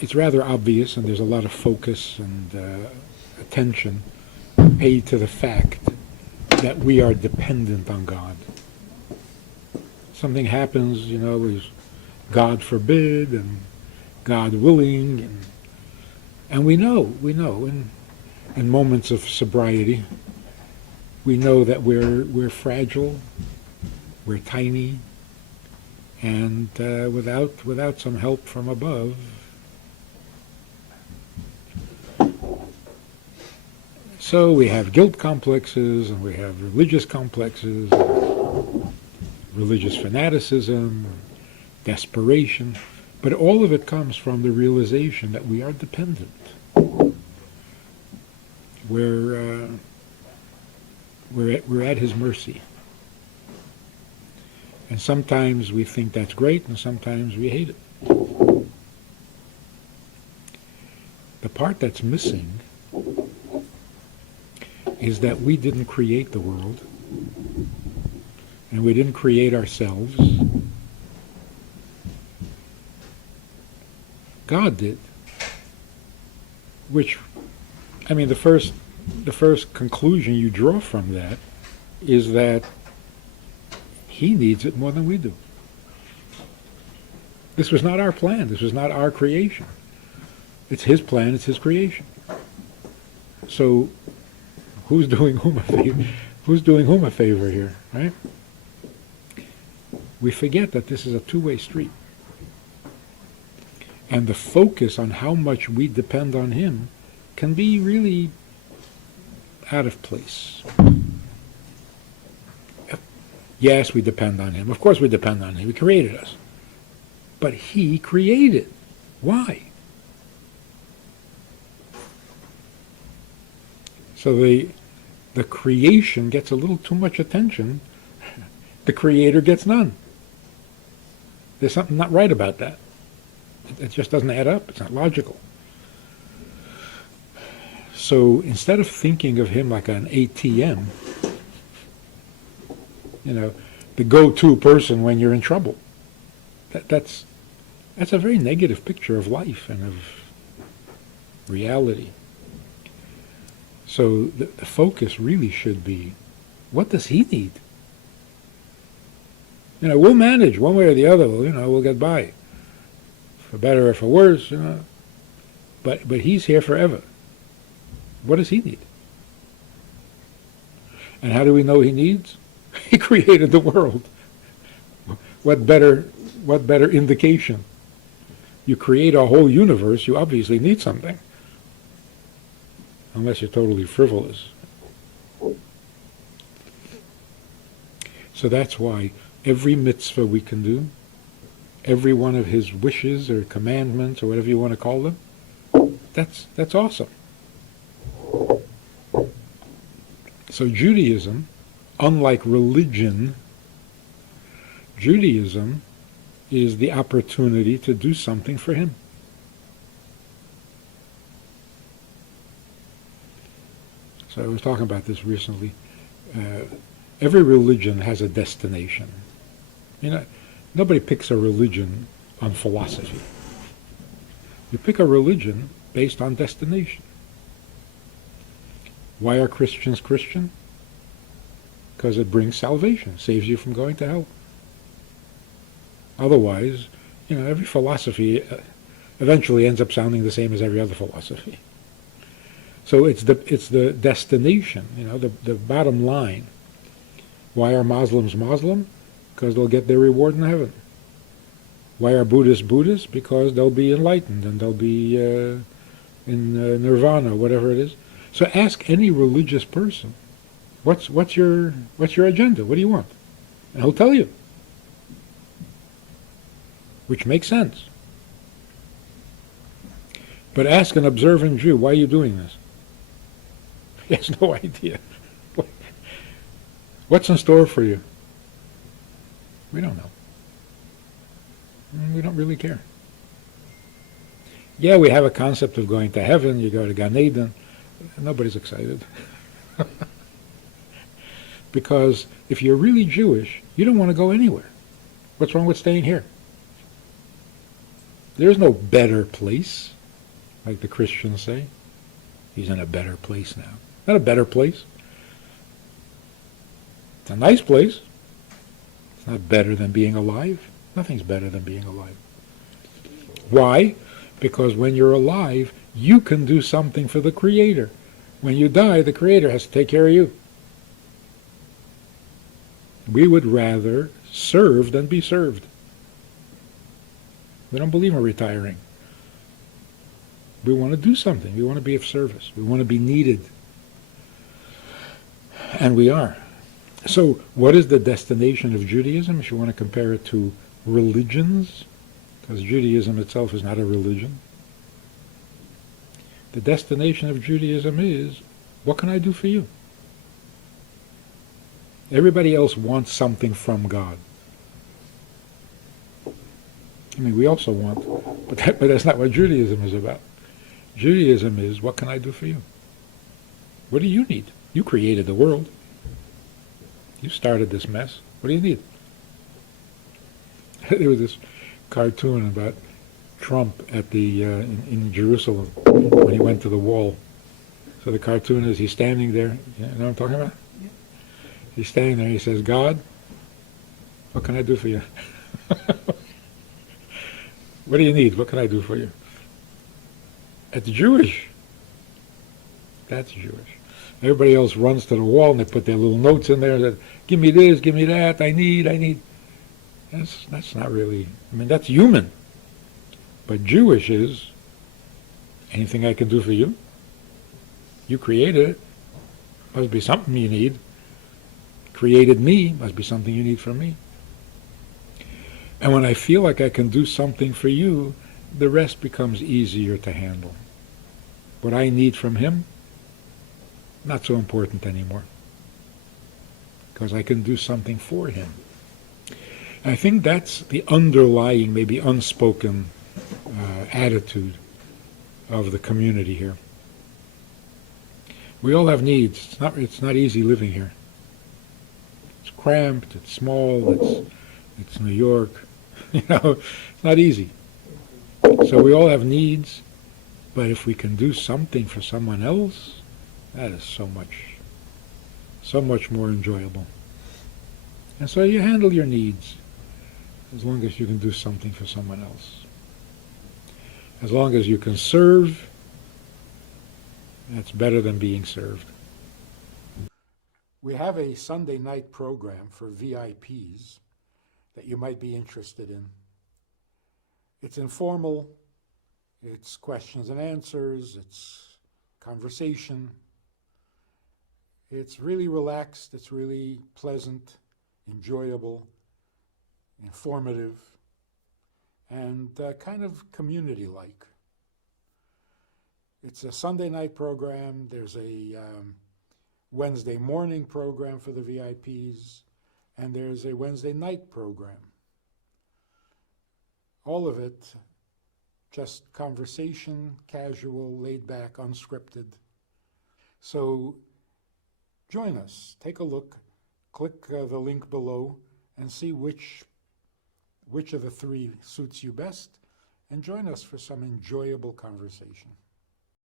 it's rather obvious, and there's a lot of focus and attention paid to the fact that we are dependent on God. Something happens, is God forbid and God willing, and we know in moments of sobriety, we know that we're fragile, we're tiny, and without some help from above, so we have guilt complexes, and we have religious complexes, religious fanaticism, desperation, but all of it comes from the realization that we are dependent. We're at His mercy. And sometimes we think that's great, and sometimes we hate it. The part that's missing is that we didn't create the world, and we didn't create ourselves. God did. Which, the first conclusion you draw from that is that He needs it more than we do. This was not our plan. This was not our creation. It's His plan. It's His creation. So, who's doing whom a favor? Who's doing whom a favor here, right? We forget that this is a two-way street. And the focus on how much we depend on Him can be really out of place. Yes, we depend on Him. Of course we depend on Him. He created us. But He created. Why? So the creation gets a little too much attention. The Creator gets none. There's something not right about that. It just doesn't add up. It's not logical. So instead of thinking of Him like an ATM, the go-to person when you're in trouble, that's a very negative picture of life and of reality. So the focus really should be, what does He need? We'll manage one way or the other. We'll get by, for better or for worse. But He's here forever. What does He need? And how do we know He needs? He created the world. What better indication? You create a whole universe, you obviously need something. Unless you're totally frivolous. So that's why every mitzvah we can do, every one of His wishes or commandments or whatever you want to call them, that's awesome. So Judaism, unlike religion, Judaism is the opportunity to do something for Him. So I was talking about this recently. Every religion has a destination. Nobody picks a religion on philosophy. You pick a religion based on destination. Why are Christians Christian? Because it brings salvation, saves you from going to hell. Otherwise, every philosophy eventually ends up sounding the same as every other philosophy. So it's the destination, the bottom line. Why are Muslims Muslim? Because they'll get their reward in heaven. Why are Buddhists Buddhists? Because they'll be enlightened and they'll be in nirvana, whatever it is. So ask any religious person, what's your agenda? What do you want? And he'll tell you. Which makes sense. But ask an observant Jew, why are you doing this? He has no idea. What's in store for you? We don't know. We don't really care. Yeah, we have a concept of going to heaven. You go to Gan Eden. Nobody's excited. Because if you're really Jewish, you don't want to go anywhere. What's wrong with staying here? There's no better place, like the Christians say. He's in a better place now. Not a better place. It's a nice place. It's not better than being alive. Nothing's better than being alive. Why? Because when you're alive, you can do something for the Creator. When you die, the Creator has to take care of you. We would rather serve than be served. We don't believe in retiring. We want to do something. We want to be of service. We want to be needed. And we are. So what is the destination of Judaism, if you want to compare it to religions? Because Judaism itself is not a religion. The destination of Judaism is, what can I do for you? Everybody else wants something from God. I mean, we also want, but that's not what Judaism is about. Judaism is, what can I do for you? What do you need? You created the world. You started this mess. What do you need? There was this cartoon about Trump at the in Jerusalem when he went to the wall. So the cartoon is he's standing there. You know what I'm talking about? Yeah. He's standing there. He says, "God, what can I do for you? What do you need? What can I do for you?" That's Jewish. That's Jewish. Everybody else runs to the wall and they put their little notes in there that, give me this, give me that, I need. That's not really, I mean, that's human. But Jewish is, anything I can do for you? You created it. Must be something you need. Created me, must be something you need from me. And when I feel like I can do something for you, the rest becomes easier to handle. What I need from him, not so important anymore, because I can do something for him. And I think that's the underlying, maybe unspoken attitude of the community here. We all have needs. It's not easy living here. It's cramped, it's small, it's New York. It's not easy. So we all have needs, but if we can do something for someone else, that is so much more enjoyable. And so you handle your needs as long as you can do something for someone else. As long as you can serve, that's better than being served. We have a Sunday night program for VIPs that you might be interested in. It's informal, it's questions and answers, it's conversation. It's really relaxed, it's really pleasant, enjoyable, informative, and kind of community-like. It's a Sunday night program. There's a Wednesday morning program for the VIPs, and there's a Wednesday night program. All of it just conversation, casual, laid back, unscripted. So join us. Take a look. Click the link below and see which of the three suits you best, and join us for some enjoyable conversation.